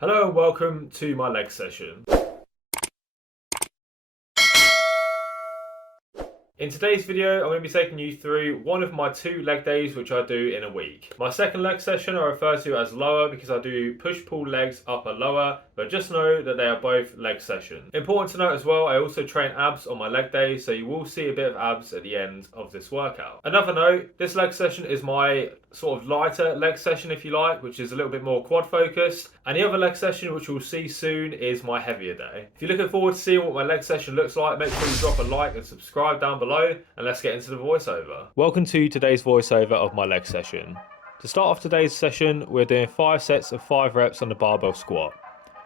Hello and welcome to my leg session. In today's video, I'm going to be taking you through one of my 2 leg days which I do in a week. My second leg session I refer to as lower because I do push-pull legs upper lower, but just know that they are both leg sessions. Important to note as well, I also train abs on my leg days, so you will see a bit of abs at the end of this workout. Another note, this leg session is my sort of lighter leg session if you like, which is a little bit more quad focused, and the other leg session which we'll see soon is my heavier day. If you're looking forward to seeing what my leg session looks like, make sure you drop a like and subscribe down below, and let's get into the voiceover. Welcome to today's voiceover of my leg session. To start off today's session, we're doing 5 sets of 5 reps on the barbell squat.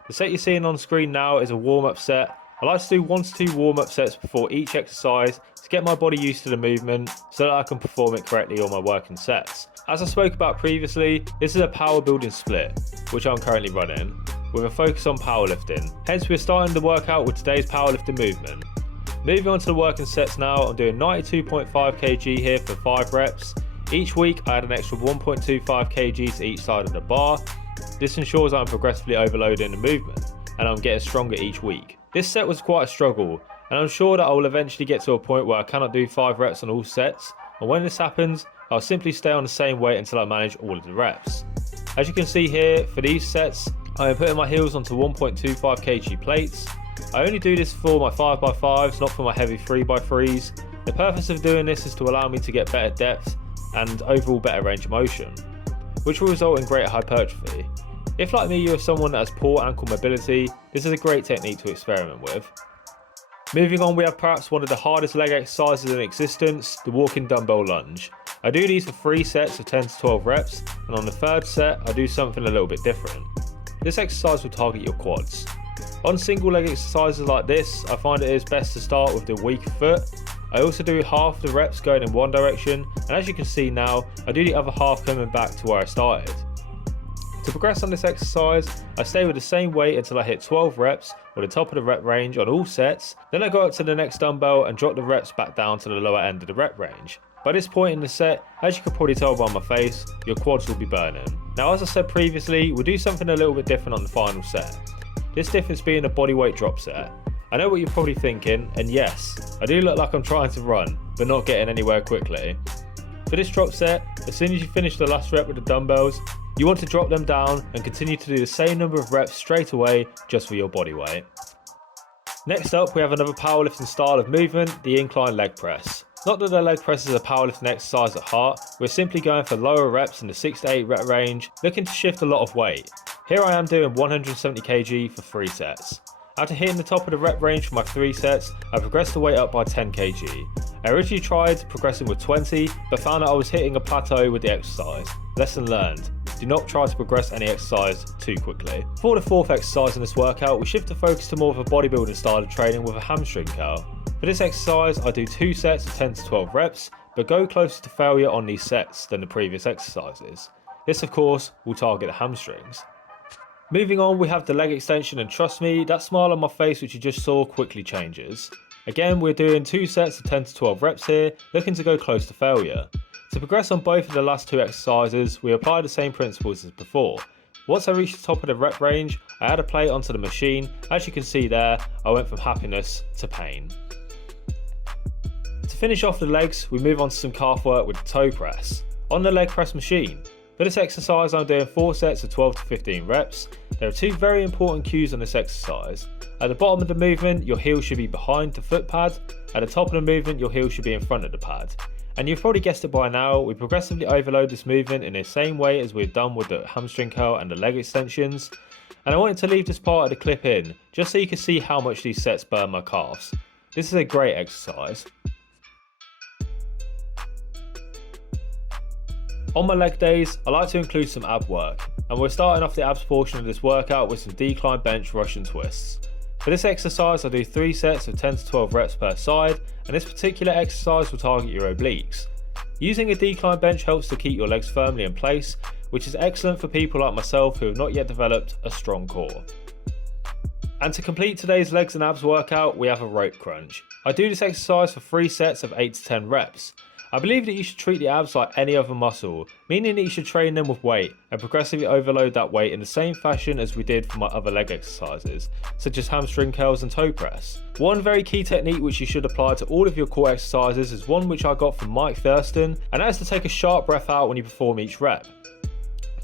The set you're seeing on screen now is a warm-up set. I like to do 1 to 2 warm-up sets before each exercise to get my body used to the movement so that I can perform it correctly on my working sets. As I spoke about previously, this is a power building split, which I'm currently running, with a focus on powerlifting. Hence we're starting the workout with today's powerlifting movement. Moving on to the working sets now, I'm doing 92.5 kg here for 5 reps. Each week I add an extra 1.25 kg to each side of the bar. This ensures I'm progressively overloading the movement and I'm getting stronger each week. This set was quite a struggle, and I'm sure that I will eventually get to a point where I cannot do 5 reps on all sets, and when this happens, I'll simply stay on the same weight until I manage all of the reps. As you can see here, for these sets, I am putting my heels onto 1.25 kg plates. I only do this for my 5x5s, not for my heavy 3x3s. The purpose of doing this is to allow me to get better depth and overall better range of motion, which will result in greater hypertrophy. If like me you are someone that has poor ankle mobility, this is a great technique to experiment with. Moving on, we have perhaps one of the hardest leg exercises in existence, the walking dumbbell lunge. I do these for 3 sets of 10 to 12 reps, and on the 3rd set I do something a little bit different. This exercise will target your quads. On single leg exercises like this, I find it is best to start with the weaker foot. I also do half the reps going in one direction, and as you can see now, I do the other half coming back to where I started. To progress on this exercise, I stay with the same weight until I hit 12 reps or the top of the rep range on all sets, then I go up to the next dumbbell and drop the reps back down to the lower end of the rep range. By this point in the set, as you can probably tell by my face, your quads will be burning. Now as I said previously, we'll do something a little bit different on the final set. This difference being a bodyweight drop set. I know what you're probably thinking, and yes, I do look like I'm trying to run, but not getting anywhere quickly. For this drop set, as soon as you finish the last rep with the dumbbells, you want to drop them down and continue to do the same number of reps straight away just for your body weight. Next up, we have another powerlifting style of movement, the incline leg press. Not that the leg press is a powerlifting exercise at heart, we're simply going for lower reps in the 6 to 8 rep range, looking to shift a lot of weight. Here I am doing 170 kg for 3 sets. After hitting the top of the rep range for my 3 sets, I progressed the weight up by 10 kg. I originally tried progressing with 20, but found that I was hitting a plateau with the exercise. Lesson learned. Do not try to progress any exercise too quickly. For the 4th exercise in this workout, we shift the focus to more of a bodybuilding style of training with a hamstring curl. For this exercise, I do 2 sets of 10 to 12 reps, but go closer to failure on these sets than the previous exercises. This of course will target the hamstrings. Moving on, we have the leg extension, and trust me, that smile on my face which you just saw quickly changes. Again, we're doing 2 sets of 10 to 12 reps here, looking to go close to failure. To progress on both of the last 2 exercises, we apply the same principles as before. Once I reach the top of the rep range, I add a plate onto the machine. As you can see there, I went from happiness to pain. To finish off the legs, we move on to some calf work with the toe press. On the leg press machine. For this exercise, I'm doing 4 sets of 12 to 15 reps. There are 2 very important cues on this exercise. At the bottom of the movement, your heel should be behind the foot pad. At the top of the movement, your heel should be in front of the pad. And you've probably guessed it by now, we progressively overload this movement in the same way as we've done with the hamstring curl and the leg extensions. And I wanted to leave this part of the clip in, just so you can see how much these sets burn my calves. This is a great exercise. On my leg days, I like to include some ab work, and we're starting off the abs portion of this workout with some decline bench Russian twists. For this exercise, I do 3 sets of 10 to 12 reps per side, and this particular exercise will target your obliques. Using a decline bench helps to keep your legs firmly in place, which is excellent for people like myself who have not yet developed a strong core. And to complete today's legs and abs workout, we have a rope crunch. I do this exercise for 3 sets of 8 to 10 reps. I believe that you should treat the abs like any other muscle, meaning that you should train them with weight and progressively overload that weight in the same fashion as we did for my other leg exercises, such as hamstring curls and toe press. One very key technique which you should apply to all of your core exercises is one which I got from Mike Thurston, and that is to take a sharp breath out when you perform each rep.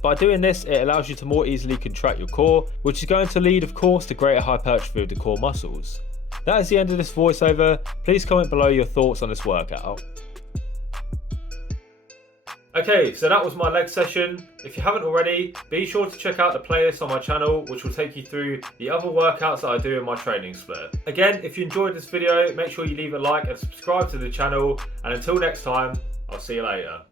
By doing this, it allows you to more easily contract your core, which is going to lead, of course, to greater hypertrophy of the core muscles. That is the end of this voiceover. Please comment below your thoughts on this workout. Okay, so that was my leg session. If you haven't already, be sure to check out the playlist on my channel, which will take you through the other workouts that I do in my training split. Again, if you enjoyed this video, make sure you leave a like and subscribe to the channel. And until next time, I'll see you later.